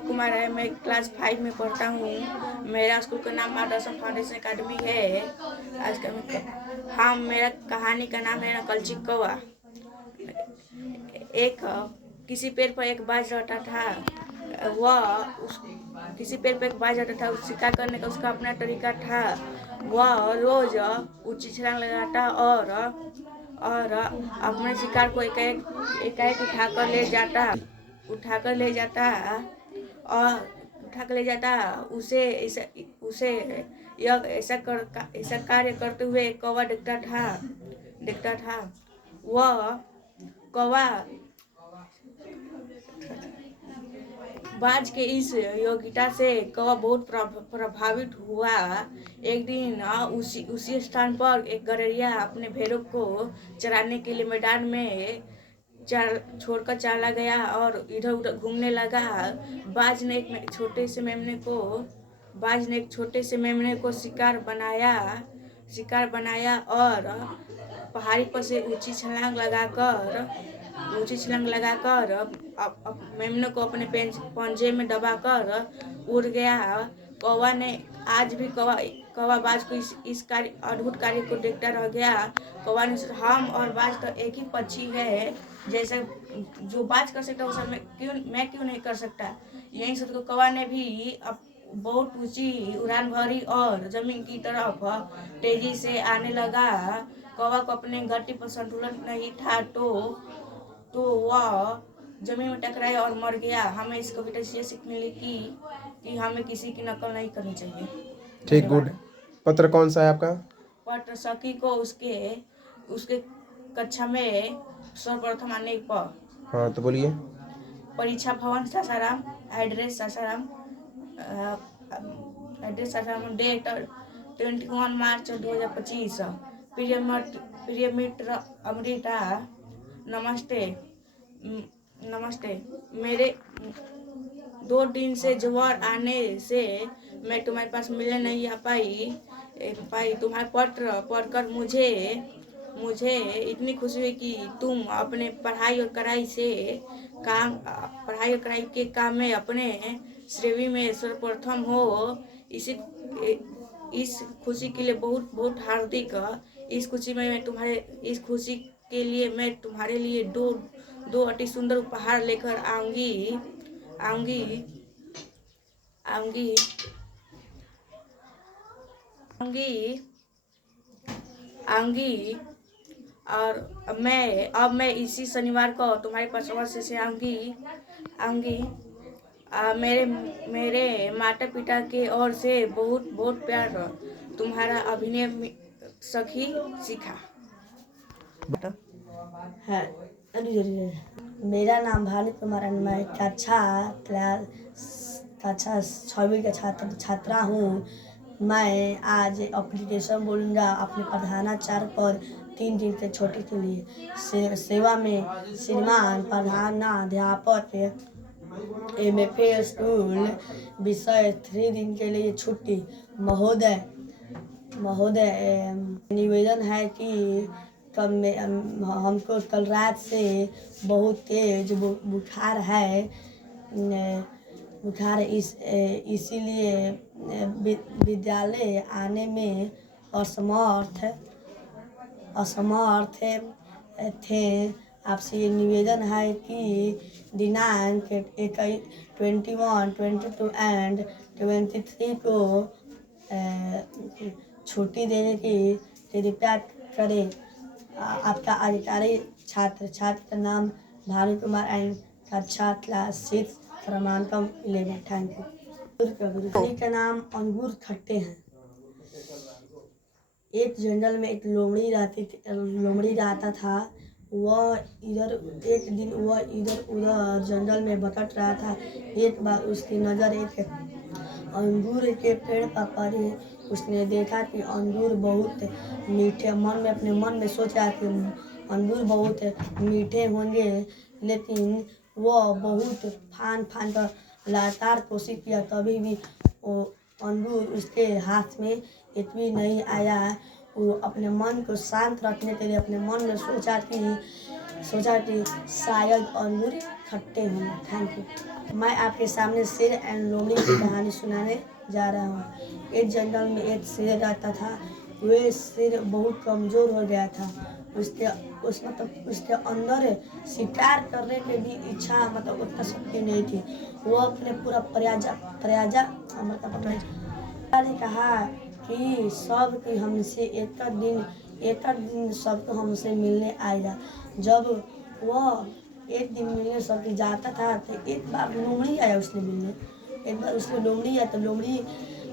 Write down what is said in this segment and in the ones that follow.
कुमार है। मैं क्लास 5 में पढ़ता हूँ। मेरा स्कूल का नाम मार्गदर्शन फाउंडेशन अकेडमी है। आज का हाँ, मेरा कहानी का नाम है नकलची कौवा। एक किसी पेड़ पर एक बाज रहता था। किसी पेड़ पर एक बाज रहता था। शिकार करने का उसका अपना तरीका था। वह रोज ऊंची छलांग लगाता और अपने शिकार को एकाएक उठाकर ले जाता। उसे यह ऐसा कार्य करते हुए एक कौवा देखता था। वह कौवा बाज के इस योग्यता से कौवा बहुत प्रभावित हुआ। एक दिन उसी स्थान पर एक गौरैया अपने भेड़ों को चराने के लिए मैदान में छोड़कर चला गया और इधर उधर घूमने लगा। बाज ने एक छोटे से मेमने को शिकार बनाया और पहाड़ी पर से ऊंची छलांग लगाकर मेमने को अपने पंजे में दबाकर उड़ गया। आज भी कौवा बाज को इस अद्भुत कार्य को देखता रह गया। कौवा ने हम और बाज तो एक ही पक्षी है, जैसे जो बाज कर सकता है मैं क्यों नहीं कर सकता। यही सोचकर कौवा ने भी बहुत ऊंची उड़ान भरी और जमीन की तरफ तेजी से आने लगा। कौवा को अपने गति पर संतुलन नहीं था तो वह जमीन में टकराया और मर गया। हमें इस कविता से सीख मिली कि हमें किसी की नकल नहीं करनी चाहिए। ठीक, गुड। पत्र कौन सा है आपका? पत्र सखी को उसके कक्षा में सर्वप्रथम आने पर। हाँ, तो बोलिए। परीक्षा भवन सासाराम, एड्रेस सासाराम, डेट 21 मार्च 2025। प्रिय मित्र अमृता, नमस्ते। मेरे 2 दिन से ज्वर आने से मैं तुम्हारे पास मिलने नहीं आ पाई। तुम्हारा पत्र पढ़कर मुझे इतनी खुशी हुई कि तुम अपने पढ़ाई और कढ़ाई के काम में अपने श्रेणी में सर्वप्रथम हो। इस खुशी के लिए बहुत बहुत हार्दिक। इस खुशी के लिए मैं तुम्हारे लिए दो अति सुंदर उपहार लेकर आऊंगी और अब मैं इसी शनिवार को तुम्हारे पास अवश्य से आऊंगी। मेरे माता पिता के ओर से बहुत बहुत प्यार। तुम्हारा अभिनय सखी शिखा। है। मेरा नाम भानु कुमार, मैं कक्षा 6वीं का छात्रा हूँ। मैं आज एप्लीकेशन बोलूँगा अपने प्रधानाचार्य पर 3 दिन के छुट्टी के लिए। सेवा में श्रीमान प्रधानाध्यापक MFA स्कूल विषय 3 दिन के लिए छुट्टी। महोदय, निवेदन है कि हमको कल रात से बहुत तेज बुखार है। इसीलिए विद्यालय आने में असमर्थ थे। आपसे ये निवेदन है कि दिनांक 21, 22 एंड 23 को छुट्टी देने की कृपया करें। आपका अधिकारी छात्र का नाम भानु कुमार एंड कक्षा क्लास 6 क्रमांकम 11। Thank you. का नाम अंगूर खट्टे हैं। एक जंगल में एक लोमड़ी रहता था। एक दिन वह इधर उधर जंगल में भटक रहा था। एक बार उसकी नज़र एक अंगूर के पेड़ पर पड़ी। उसने देखा कि अंगूर बहुत मीठे। अपने मन में सोचा कि अंगूर बहुत मीठे होंगे, लेकिन वह बहुत फान कर लगातार कोशिश किया, तभी भी वो अंगूर उसके हाथ में एक भी नहीं आया। वो अपने मन को शांत रखने के लिए अपने मन में सोचा कि शायद अंगूर खट्टे होंगे। Thank you. मैं आपके सामने शेर एंड लोमड़ी की कहानी सुनाने जा रहा हूँ। एक जंगल में एक शेर रहता था। वह शेर बहुत कमज़ोर हो गया था। उसके अंदर शिकार करने की भी इच्छा मतलब उतना शक्ति नहीं थी। वो अपने पूरा प्रयाजा मतलब ने कहा कि सब कोई हमसे एक दिन सबको हमसे मिलने आएगा। जब वह एक दिन मिलने सबके जाता था तो एक बार लोमड़ी आया उसने मिलने। एक बार उसने लोमड़ी आया तो लोमड़ी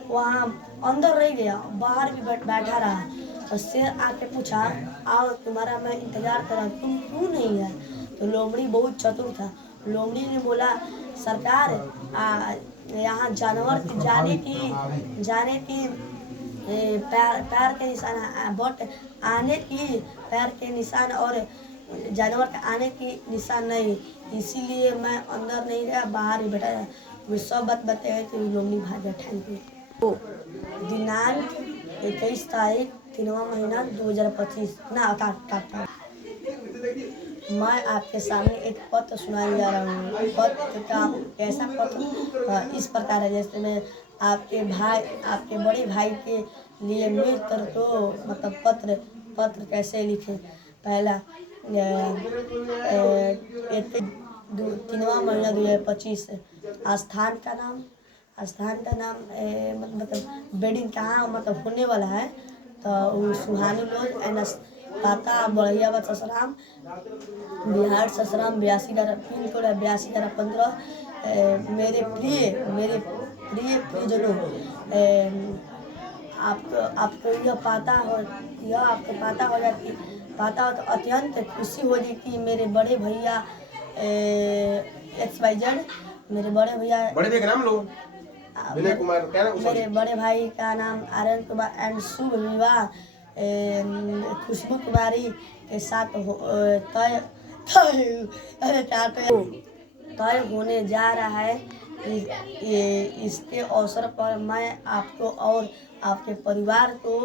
वहाँ अंदर रह गया, बाहर भी बैठा रहा। और शेर आके पूछा, आओ तुम्हारा मैं इंतजार कर रहा, तुम क्यों नहीं है? तो लोमड़ी बहुत चतुर था। लोमड़ी ने बोला, सरकार यहाँ जानवर की जाने की पैर के निशान बट आने की पैर के निशान और जानवर के आने की निशान नहीं, इसीलिए मैं अंदर नहीं गया, बाहर ही बैठा रहा। वो सब बात बताए तो लोमड़ी भाग गया। Thank you. दिनांक 21 तारीख 3वां महीना 2025 ना काट। मैं आपके सामने एक पत्र सुनाने जा रहा हूँ। पत्र का कैसा पत्र इस प्रकार है, जैसे मैं आपके बड़े भाई के लिए मित्र तो मतलब पत्र कैसे लिखे। पहला 3वां महीना 2025। स्थान का नाम मतलब वेडिंग कहाँ मतलब होने वाला है तो सुहानी लॉज एंड पता बढ़िया ससराम बिहार ससराम 82 पिन कोड 8215। मेरे प्रिय जनों, आपको यह पता हो तो अत्यंत खुशी होगी कि मेरे बड़े भैया XYZ मेरे बड़े भैया का नाम लो। विनय कुमार क्या नाम? मेरे बड़े भाई का नाम आर्यन कुमार एंड शुभ विवाह खुशबू कुमारी के साथ तय होने जा रहा है। इसके अवसर पर मैं आपको और आपके परिवार को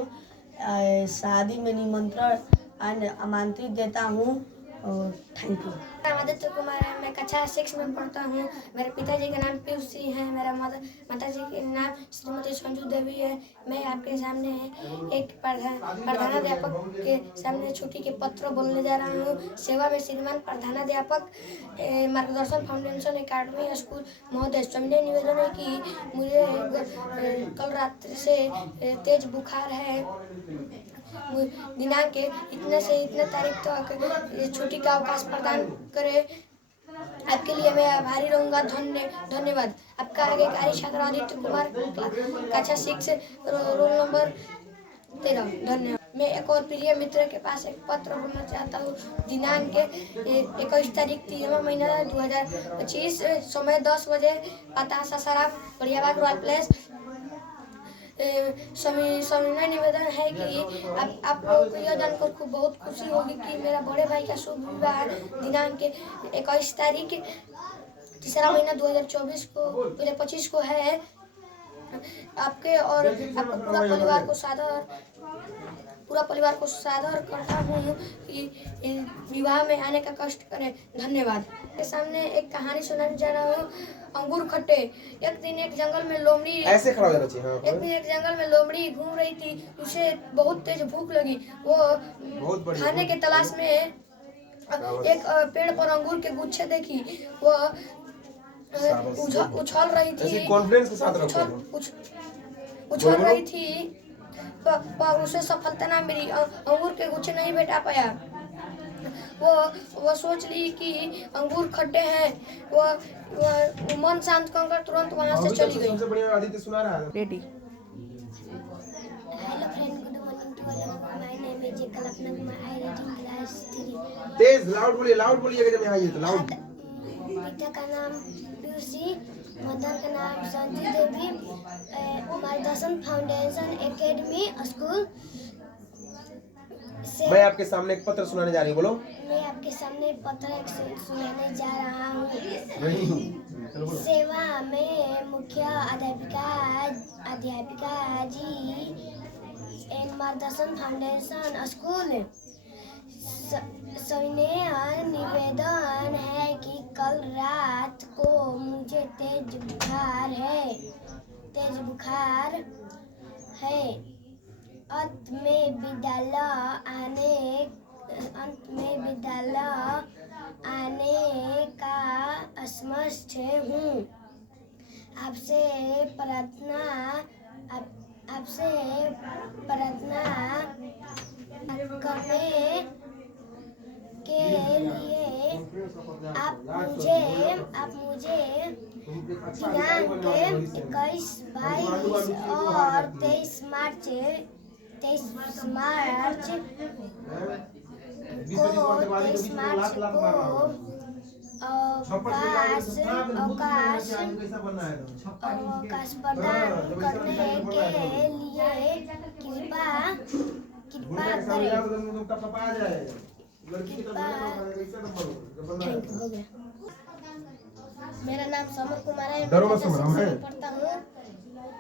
शादी में निमंत्रण आमंत्रित देता हूँ। Thank you. नाम आदित्य कुमार है। मैं कक्षा 6 में पढ़ता हूँ। मेरे पिताजी का नाम पीयूष सिंह है। मेरा माताजी के नाम श्रीमती संजू देवी है। मैं आपके सामने एक प्रधानाध्यापक के सामने छुट्टी के पत्र बोलने जा रहा हूँ। सेवा में श्रीमान प्रधानाध्यापक मार्गदर्शन फाउंडेशन एकेडमी स्कूल महोदय, सविनय निवेदन है कि मुझे कल रात्रि से तेज बुखार है। दिनांक इतने से इतने तारीख तक छुट्टी का अवकाश प्रदान करे। आपके लिए मैं आभारी रहूँगा। धन्यवाद। आपका आज्ञाकारी छात्र आदित्य कुमार, कक्षा 6 रोल नंबर 13। धन्यवाद। मैं एक और प्रिय मित्र के पास एक पत्र बोलना चाहता हूँ। दिनांक 21 तारीख 3वां महीना 2025, समय 10 बजे, पता ससाराम बढ़ियाबाग रॉयल प्लेस। सविनय निवेदन है कि आप लोगों को यह जानकर बहुत खुशी होगी कि मेरा बड़े भाई का शुभ विवाह दिनांक 21 तारीख 3रा महीना 2025 को है। आपके और आपके पूरा परिवार को सादर करता हूँ कि विवाह में आने का कष्ट करें। धन्यवाद। के सामने एक कहानी सुनाने जा रहा हूँ। अंगूर खट्टे। एक दिन एक जंगल में लोमड़ी ऐसे खड़ा हो जाना चाहिए। हाँ, एक दिन एक जंगल में लोमड़ी घूम रही थी। उसे बहुत तेज भूख लगी। वो खाने के तलाश में एक पेड़ पर अंगूर के गुच्छे देखी। वो उछल रही थी, कॉन्फिडेंस के साथ उछल रही थी, पर उसे सफलता ना मिली। अंगूर के गुच्छे नहीं भेटा पाया। वो सोच ली कि अंगूर खट्टे हैं। वो मन शांत कर तुरंत वहां से चली गई। सबसे बढ़िया आदित्य सुना रहा है। Ready. Hello friend, good morning to all. My name is Kalpana Kumar. I reading class 3। तेज लाउड बोलिए जब यहाँ आइए तो लाउड। पिता का नाम पीयूषी, मदर का नाम संजू देवी, मार्गदर्शन फाउंडेशन एकेडमी स्कूल। मैं आपके सामने एक पत्र सुनाने जा रही हूँ। बोलो। मैं आपके सामने पत्र सुनाने जा रहा हूँ। सेवा में मुख्य अध्यापिका जी, मार्गदर्शन फाउंडेशन स्कूल। सविनय निवेदन है कि कल रात को मुझे तेज बुखार है। अंत में विद्यालय आने का असमर्थ हूँ। आपसे प्रार्थना करने के लिए आप मुझे दिनांक 21, 22 और 23 मार्च अवकाश प्रदान करने के लिए कृपा करें। मेरा नाम समर कुमार है। डरो मत समर, हम हैं। पढ़ता हूँ।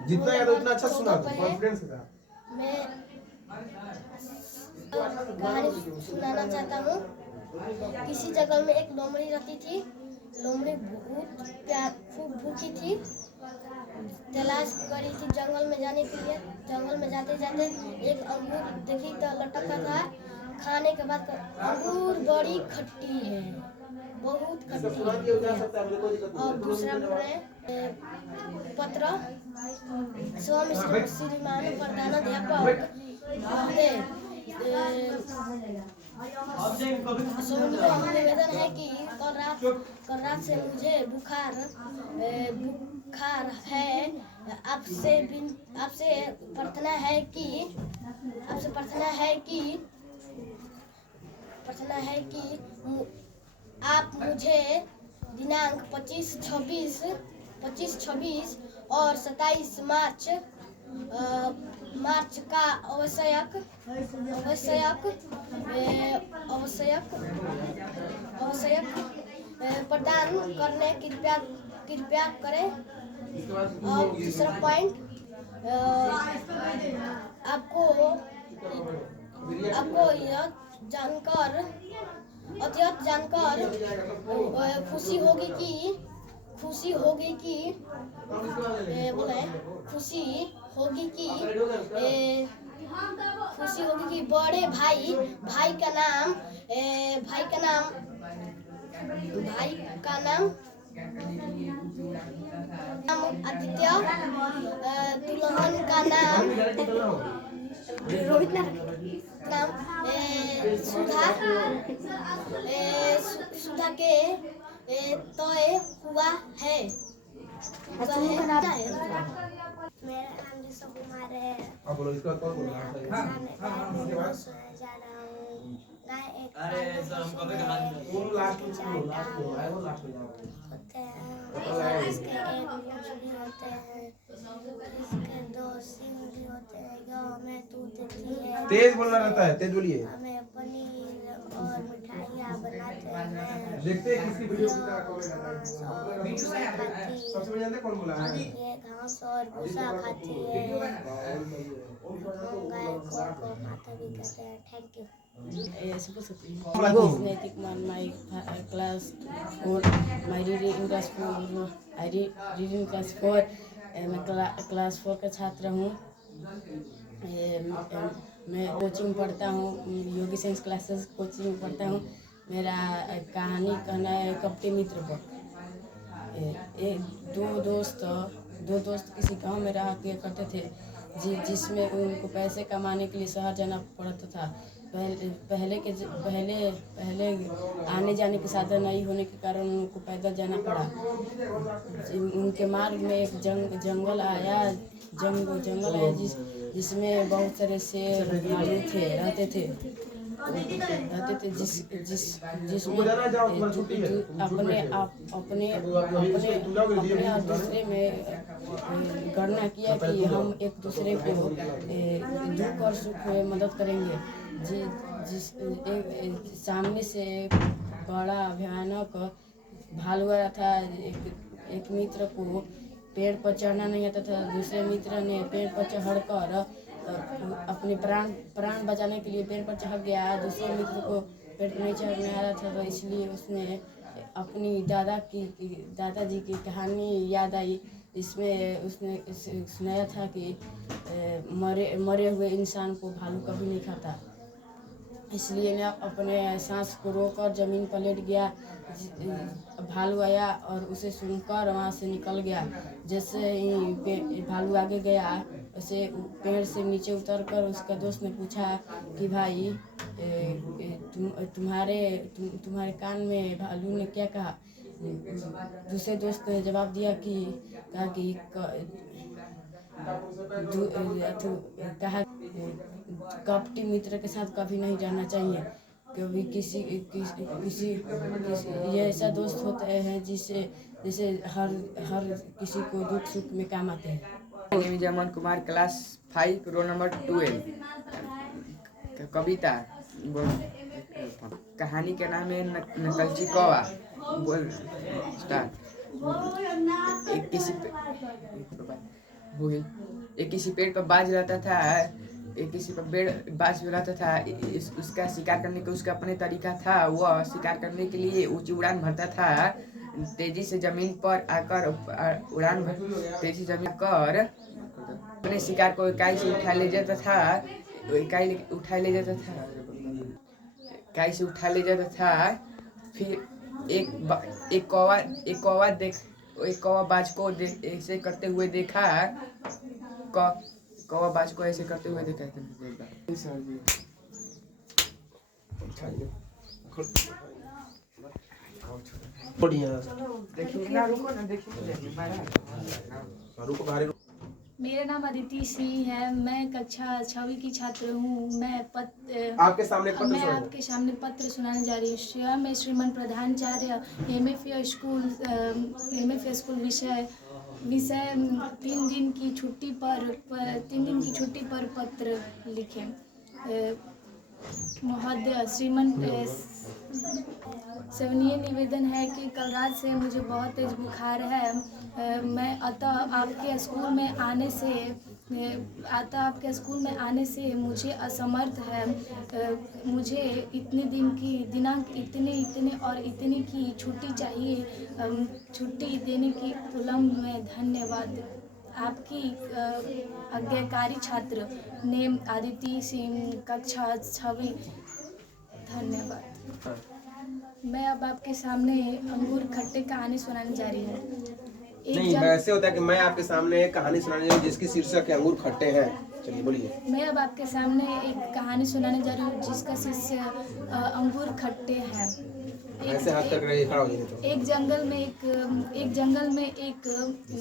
जितना याद हो उतना अच्छा सुना, कॉन्फिडेंस के साथ। मैं कहानी सुनाना चाहता हूँ। किसी जंगल में एक लोमड़ी रहती थी। लोमड़ी खूब भूखी थी। तलाश करी थी जंगल में जाने के लिए। जंगल में जाते जाते एक अंगूर देखी तो लटका था। खाने के बाद अंगूर बड़ी खट्टी है, बहुत खट्टी है। और दूसरा बोल रहे हैं पत्र स्वामी श्रीमान प्रधानाध्यापक निवेदन है कि कल रात से मुझे बुखार है। आपसे प्रार्थना है कि आप मुझे दिनांक 25, 26 और 27 मार्च का आवश्यक प्रदान करने कृपया करें। और दूसरा पॉइंट, आपको यह जानकर खुशी होगी कि बड़े भाई का नाम आदित्य, दुल्हन का नाम रोहित नाम सुधा के तय हुआ है। मेरा नाम ऋषभ कुमार है। अब बोलो इसका कौन बोल रहा है? जा रहा हूँ। वो लास्ट में आए वो लास्ट में होते हैं, इसके एक मुर्गी होते हैं, इसके 2 सिंह भी होते हैं। गाँव में दूध देती है। तेज बोलना रहता है, तेज बोलिए। हमें पनीर और मिठाइयाँ बनाते हैं। देखते हैं किसकी वीडियो का कमेंट आता है। सबसे पहले जानते हैं कौन बोला है? ये घास और भूसा खाती है। गाय को माता भी कहते हैं। Thank you. Naitik man my class 4, my reading class 4, I reading class 4, मैं क्लास 4 का छात्र हूँ। मैं कोचिंग पढ़ता हूँ, योगी साइंस क्लासेस कोचिंग पढ़ता हूँ। मेरा कहानी कहना है कपटी मित्र पर। दो दोस्त किसी गांव में रहा करते थे, जिसमें उनको पैसे कमाने के लिए शहर जाना पड़ता था। पहले आने जाने के साधन नहीं होने के कारण उनको पैदल जाना पड़ा। उनके मार्ग में एक जंगल आया जिसमें बहुत सारे शेर रहते थे जिसमें अपने और दूसरे में गणना किया कि हम एक दूसरे को दुख और सुख में मदद करेंगे। सामने से बड़ा भयानक भालू आया था। एक मित्र को पेड़ पर चढ़ना नहीं आता था। दूसरे मित्र ने पेड़ पर चढ़कर अपने प्राण बचाने के लिए पेड़ पर चढ़ गया। दूसरे मित्र को पेड़ पर नहीं चढ़ने आ रहा था, तो इसलिए उसने अपनी दादाजी की कहानी याद आई। इसमें उसने सुनाया था कि मरे हुए इंसान को भालू कभी नहीं खाता। इसलिए मैं अपने सांस को रोककर ज़मीन पर लेट गया। भालू आया और उसे सुनकर वहाँ से निकल गया। जैसे ही भालू आगे गया, उसे पेड़ से नीचे उतरकर उसका दोस्त ने पूछा कि भाई तुम्हारे कान में भालू ने क्या कहा। दूसरे दोस्त ने जवाब दिया कि कपटी मित्र के साथ कभी नहीं रहना चाहिए। कभी किसी ये ऐसा दोस्त होते हैं जिसे हर किसी को दुख सुख में काम आते हैं। जमन कुमार, क्लास 5, रोल नंबर 12। कविता कहानी के नाम है नकलची कौवा। बोल स्टार्ट। एक किसी पेड़ पर बाज रहता था। उसका शिकार करने का उसका अपने तरीका था। वह शिकार करने के लिए ऊंची उड़ान भरता था। तेजी से जमीन पर आकर अपने शिकार को इकाई से उठा ले जाता था। फिर एक कौवा बाज को ऐसे करते हुए देखा। मेरा नाम अदिति सिंह है। मैं कक्षा 6वीं की छात्र हूँ। मैं आपके सामने आपके सामने पत्र सुनाने जा रही हूँ। मैं श्रीमान प्रधानाचार्य MFA स्कूल विषय 3 दिन की छुट्टी पर पत्र लिखे। महोदय श्रीमान सेवनीय निवेदन है कि कल रात से मुझे बहुत तेज बुखार है। मैं अतः आपके स्कूल में आने से मुझे असमर्थ है। मुझे इतने दिन की दिनांक इतने और इतने की छुट्टी चाहिए। छुट्टी देने की विलम्ब में धन्यवाद। आपकी आज्ञाकारी छात्र नेम आदिति सिंह, कक्षा 6वीं। धन्यवाद। मैं अब आपके सामने अंगूर खट्टे कहानी सुनाने जा रही हूँ। नहीं, वैसे होता है कि मैं आपके सामने एक कहानी सुनाने जा रही हूँ जिसकी शीर्षक है अंगूर खट्टे हैं। चलिए बोलिए। मैं अब आपके सामने एक कहानी सुनाने जा रही हूँ जिसका शीर्षक अंगूर खट्टे हैं। ऐसे हाथ कर रहे खड़ा हो जाइए तो। एक जंगल में एक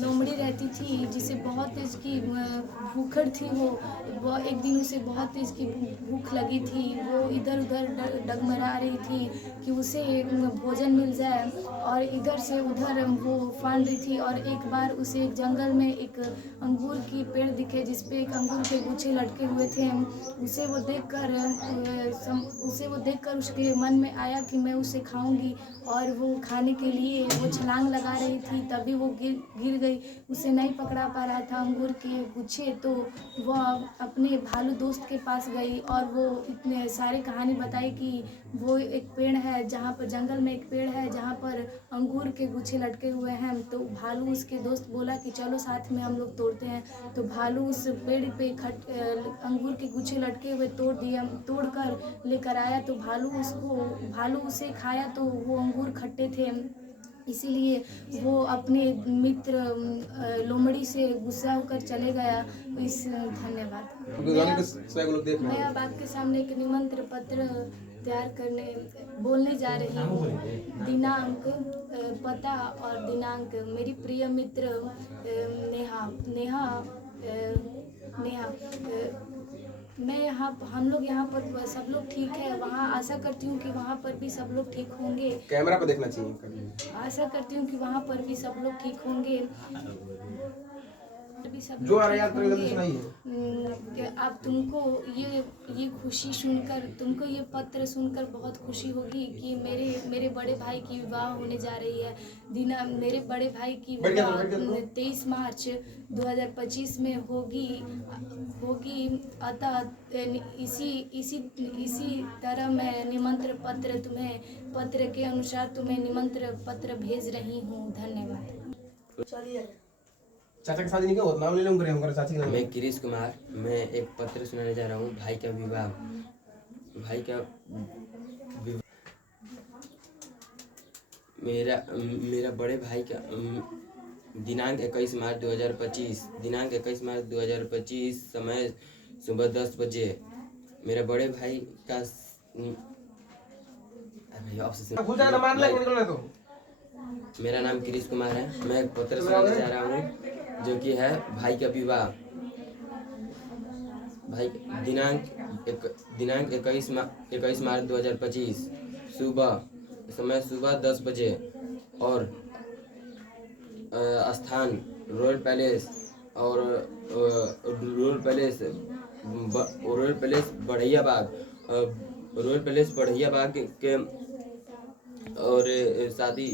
लोमड़ी रहती थी जिसे बहुत तेज की भूखड़ थी। वो एक दिन उसे बहुत तेज की भूख लगी थी। वो इधर उधर डगमगा रही थी कि उसे भोजन मिल जाए, और इधर से उधर वो फांद रही थी। और एक बार उसे एक जंगल में एक अंगूर की पेड़ दिखे जिस पे एक अंगूर के गुच्छे लटके हुए थे। उसे वो देखकर उसके मन में आया कि मैं उसे खाऊंगी, और वो खाने के लिए वो छलांग लगा रही थी। तभी वो गिर गई। उसे नहीं पकड़ा पा रहा था अंगूर के गुच्छे, तो वह अपने भालू दोस्त के पास गई और वो इतने सारे कहानी बताई कि वो एक पेड़ है जहाँ पर जंगल में एक पेड़ है जहाँ पर अंगूर के गुच्छे लटके हुए हैं। तो भालू उसके दोस्त बोला कि चलो साथ में हम लोग तोड़ते हैं। तो भालू उस पेड़ पे अंगूर के गुच्छे लटके हुए तोड़कर लेकर आया। तो भालू उसे खाया तो वो अंगूर खट्टे थे। इसीलिए वो अपने मित्र लोमड़ी से गुस्सा होकर चले गया। धन्यवाद। मैं अब आपके सामने एक निमंत्रण पत्र बोलने जा रही हूँ। दिनांक, पता और दिनांक। मेरी प्रिय मित्र नेहा, हम लोग यहाँ पर सब लोग ठीक है। वहाँ आशा करती हूँ कि वहाँ पर भी सब लोग ठीक होंगे। कैमरा पर देखना चाहिए। आशा करती हूँ कि वहाँ पर भी सब लोग ठीक होंगे। भी बाकी सब जो लोग आ रहा है ठीक याद करेगा तो होंगे। सुनाइए। कि अब तुमको ये खुशी सुनकर, तुमको ये पत्र सुनकर बहुत खुशी होगी कि मेरे बड़े भाई की विवाह होने जा रही है। मेरे बड़े भाई की बैठ गया विवाह तो। 23 मार्च 2025 में होगी। अतः इसी तरह मैं निमंत्रण पत्र के अनुसार तुम्हें निमंत्रण पत्र भेज रही हूँ। धन्यवाद। चलिए चाचा की शादी नहीं क्या होता, नाम ले लूंगा हमारे चाची का नाम। मैं गिरीश कुमार, मैं एक पत्र सुनाने जा रहा हूँ। भाई का विवाह मेरा बड़े भाई का दिनांक 21 मार्च 2025 समय सुबह 10 बजे। मेरा बड़े भाई का भूल जाएगा मार लेंगे निकलने तो। मेरा नाम गिरीश कुमार है। मैं एक पत्र सुनाने जा रहा हूँ जो कि है भाई का विवाह। भाई दिनांक 21 मार्च 2025 समय सुबह 10 बजे और स्थान रॉयल पैलेस बढ़िया बाग के और शादी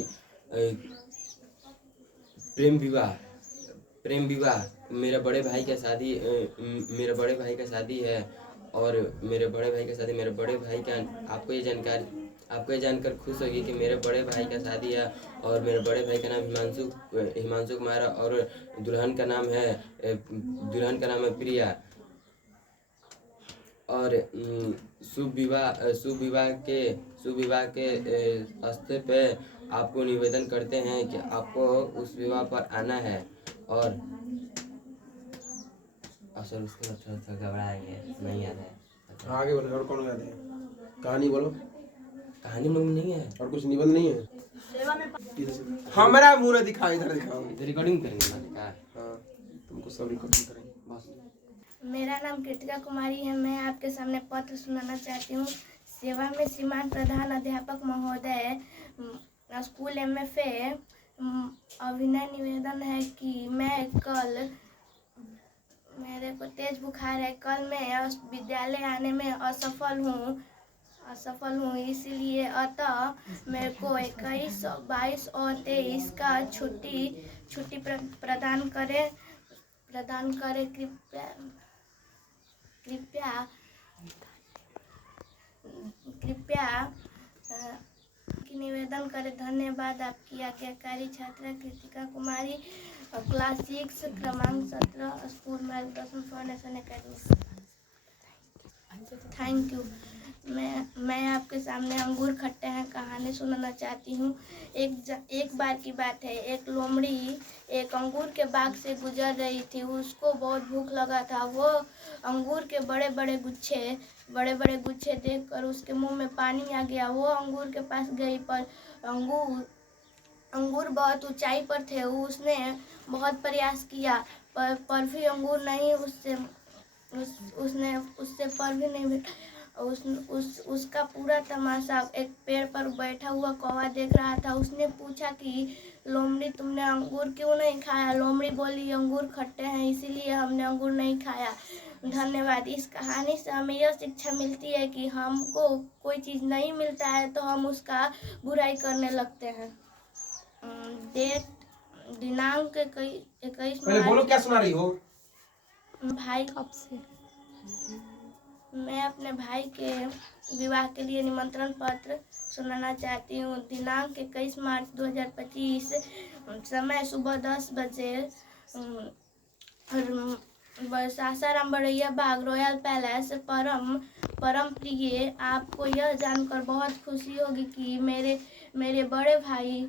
प्रेम विवाह मेरे बड़े भाई का शादी है। और मेरे बड़े भाई का आपको ये जानकर खुश होगी कि मेरे बड़े भाई का शादी है। और मेरे बड़े भाई का नाम हिमांशु कुमार और दुल्हन का नाम है प्रिया। और शुभ विवाह के अवसर पे आपको निवेदन करते हैं कि आपको उस विवाह पर आना है। और सर उसके बाद थोड़ा घबराएंगे, नहीं याद है। आगे बोलो, और कौन याद है? कहानी बोलो। कहानी में नहीं है और कुछ निबंध नहीं है? हमारा मुंह दिखाओ, इधर दिखाओ। रिकॉर्डिंग करेंगे ना का? हाँ, तुमको सब रिकॉर्डिंग करेंगे बस। मेरा नाम कृतिका कुमारी है। मैं आपके सामने पत्र सुनाना चाहती हूँ। सेवा में श्रीमान प्रधान अध्यापक महोदय, स्कूल MFA, अभिनय निवेदन है कि मेरे को तेज बुखार है। कल मैं विद्यालय आने में असफल हूँ, इसलिए अतः मेरे को 21, 22 और 23 का छुट्टी प्रदान करें कृपया की निवेदन करें। धन्यवाद। आपकी आज्ञाकारी छात्रा कृतिका कुमारी, क्लास 6, क्रमांक 17, स्कूल मार्गदर्शन फाउंडेशन अकेडमी। Thank you. मैं आपके सामने अंगूर खट्टे हैं कहानी सुनाना चाहती हूँ। एक बार की बात है, एक लोमड़ी एक अंगूर के बाग से गुजर रही थी। उसको बहुत भूख लगा था। वो अंगूर के बड़े बड़े गुच्छे देखकर उसके मुंह में पानी आ गया। वो अंगूर के पास गई, पर अंगूर बहुत ऊंचाई पर थे। उसने बहुत प्रयास किया पर भी अंगूर नहीं उससे पर भी नहीं। उसका पूरा तमाशा एक पेड़ पर बैठा हुआ कौवा देख रहा था। उसने पूछा कि लोमड़ी, तुमने अंगूर क्यों नहीं खाया? लोमड़ी बोली, अंगूर खट्टे हैं इसीलिए हमने अंगूर नहीं खाया। धन्यवाद। इस कहानी से हमें यह शिक्षा मिलती है कि हमको कोई चीज़ नहीं मिलता है तो हम उसका बुराई करने लगते हैं। दिनांक 21 पहले बोलो क्या सुना रही हो? भाई कब से मैं अपने भाई के विवाह के लिए निमंत्रण पत्र सुनाना चाहती हूँ। दिनांक 21 मार्च 2025, समय सुबह 10 बजे, सासाराम बड़ैया बाग, रॉयल पैलेस। परम प्रिय, आपको यह जानकर बहुत खुशी होगी कि मेरे बड़े भाई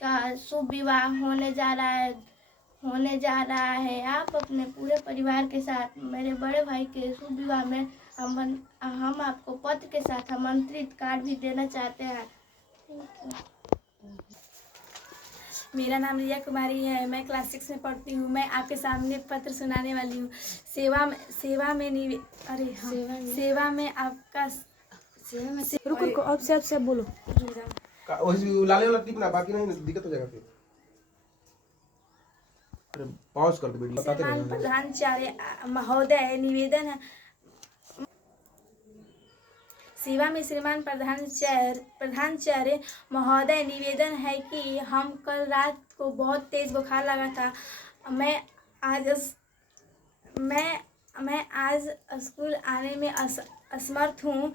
का शुभ विवाह होने जा रहा है। आप अपने पूरे परिवार के साथ मेरे बड़े भाई के शुभ विवाह में हम आपको पत्र के साथ आमंत्रित कार्ड भी देना चाहते हैं। मेरा नाम रिया कुमारी है। मैं क्लास 6 में पढ़ती हूँ। मैं आपके सामने पत्र सुनाने वाली हूँ। रुको अब से बोलो। लाले वाला टिपना, बाकी नहीं दिक्कत हो जाएगा फिर। अरे पॉज कर दो वीडियो, बताते श्रीमान रहना। प्रधानाचार्य महोदय निवेदन है। सेवा में श्रीमान प्रधानाचार्य महोदय निवेदन है कि हम कल रात को बहुत तेज बुखार लगा था। मैं आज स्कूल आने में असमर्थ हूँ।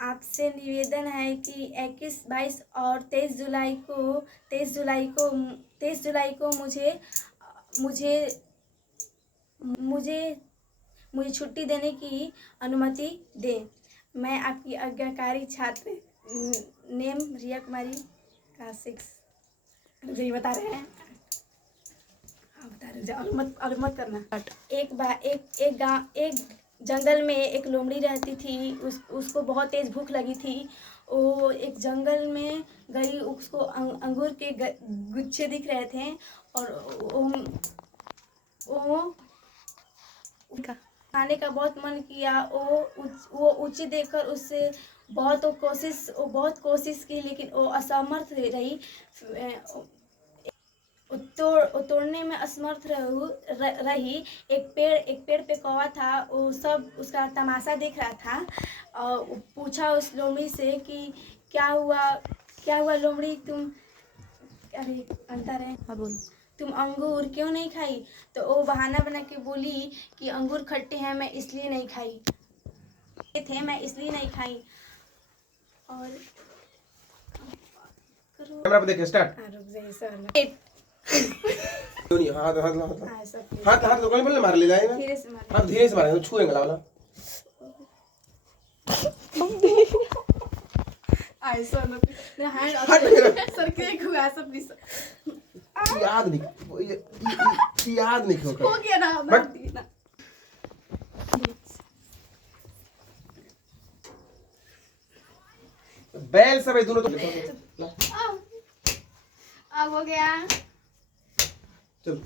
आपसे निवेदन है कि 21, 22 और 23 जुलाई को मुझे छुट्टी देने की अनुमति दें। मैं आपकी आज्ञाकारी छात्र नेम रिया कुमारी क्लास 6 मुझे ये बता रहे हैं। हाँ बता रहे हैं, और मत करना। एक जंगल में एक लोमड़ी रहती थी। उसको बहुत तेज भूख लगी थी। वो एक जंगल में गई, उसको अंगूर के गुच्छे दिख रहे थे और वो खाने का बहुत मन किया। वो ऊंची देखकर उससे बहुत कोशिश की, लेकिन वो असमर्थ रही। तोड़ने में असमर्थ रही। एक पेड़ पे कौवा था। वो सब उसका तमाशा देख रहा था और पूछा उस लोमड़ी से कि क्या हुआ लोमड़ी, तुम अरे अंतर है, हाँ बोल, तुम अंगूर क्यों नहीं खाई? तो वो बहाना बना के बोली कि अंगूर खट्टे हैं, मैं इसलिए नहीं खाई। और कैमरा पे देखिए, स्टार्ट। रुक जाइए सर। नहीं, हाथ तो कोई बोलने मार ले जाएगा। धीरे से मारे। हाथ धीरे से मारेंगे, छुएंगे वाला। ऐसा ना सर के हुआ सब याद नहीं हो गया ना, बट दी ना। बैल सब दोनों तो अब हो गया। चल